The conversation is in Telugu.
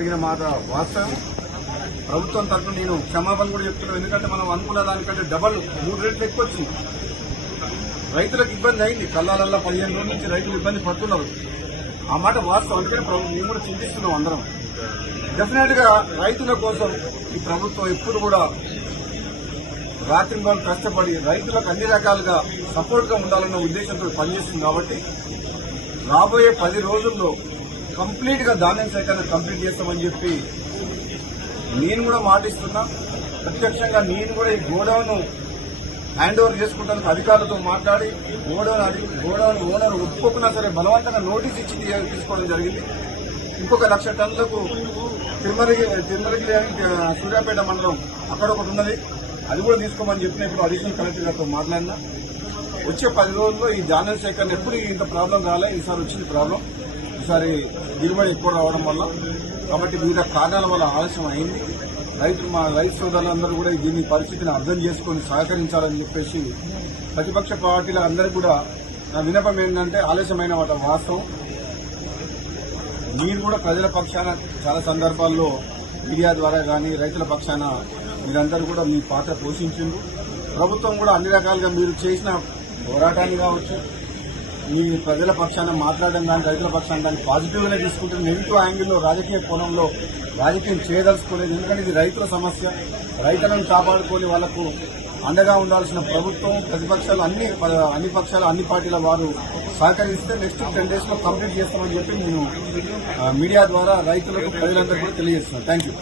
జరిగిన మాట వాస్తవం. ప్రభుత్వం తరఫున నేను క్షమాపణ కూడా చెప్తున్నాను. ఎందుకంటే మనం అనుకున్న దానికంటే డబల్ 3 రెట్లు ఎక్కువ వచ్చింది. రైతులకు ఇబ్బంది అయింది. కల్లాలల్లా 15 రోజుల నుంచి రైతులు ఇబ్బంది పడుతున్నారు. ఆ మాట వాస్తవం. అందుకని మేము కూడా చింతిస్తున్నాం అందరం. డెఫినెట్ గా రైతుల కోసం ఈ ప్రభుత్వం ఎప్పుడు కూడా రాత్రింబాలు కష్టపడి రైతులకు అన్ని రకాలుగా సపోర్ట్ గా ఉండాలన్న ఉద్దేశంతో పనిచేస్తుంది. కాబట్టి రాబోయే 10 రోజుల్లో కంప్లీట్ గా ధాన్యం సేకరణ కంప్లీట్ చేస్తామని చెప్పి నేను కూడా మాటిస్తున్నా. ప్రత్యక్షంగా నేను కూడా ఈ గోడౌన్ హ్యాండ్ ఓవర్ చేసుకుంటానికి అధికారులతో మాట్లాడి గోడౌన్ ఓనర్ ఒప్పుకోకున్నా సరే బలవంతంగా నోటీస్ ఇచ్చి తీసుకోవడం జరిగింది. ఇంకొక 1,00,000 టన్నులకు తిరుమలకి సూర్యాపేట మండలం అక్కడ ఒకటి ఉన్నది, అది కూడా తీసుకోమని చెప్పిన ఇప్పుడు అడిషనల్ కలెక్టర్ గారితో మాట్లాడినా. వచ్చే 10 రోజుల్లో ఈ ధాన్యం సేకరణ ఎప్పుడు ఇంత ప్రాబ్లం రాలే, ఈసారి వచ్చింది ప్రాబ్లం. ఈసారి దిగుబడి ఎక్కువ రావడం వల్ల, కాబట్టి వివిధ కారణాల వల్ల ఆలస్యం అయింది. మా రైతు సోదరులందరూ కూడా దీన్ని పరిస్థితిని అర్థం చేసుకుని సహకరించాలని చెప్పేసి ప్రతిపక్ష పార్టీల అందరూ కూడా నా విన్నపం ఏంటంటే ఆలస్యమైన వాస్తవం. మీరు కూడా ప్రజల పక్షాన చాలా సందర్భాల్లో మీడియా ద్వారా కానీ రైతుల పక్షాన మీరందరూ కూడా మీ పాత్ర పోషించిండ్రు. ప్రభుత్వం కూడా అన్ని రకాలుగా మీరు చేసిన పోరాటాన్ని కావచ్చు, మీ ప్రజల పక్షాన మాట్లాడడం కానీ రైతుల పక్షాన దాన్ని పాజిటివ్ గానే తీసుకుంటుంది. నెగిటివ్ యాంగిల్లో రాజకీయ కోణంలో రాజకీయం చేయదలుచుకోలేదు. ఎందుకంటే ఇది రైతుల సమస్య. రైతులను కాపాడుకొని వాళ్లకు అండగా ఉండాల్సిన ప్రభుత్వం, ప్రతిపక్షాలు అన్ని పక్షాలు అన్ని పార్టీల వారు సహకరిస్తే నెక్స్ట్ 10 days లో కంప్లీట్ చేస్తామని చెప్పి నేను మీడియా ద్వారా రైతులకు ప్రజలందరికీ కూడా తెలియజేస్తున్నాను. Thank you.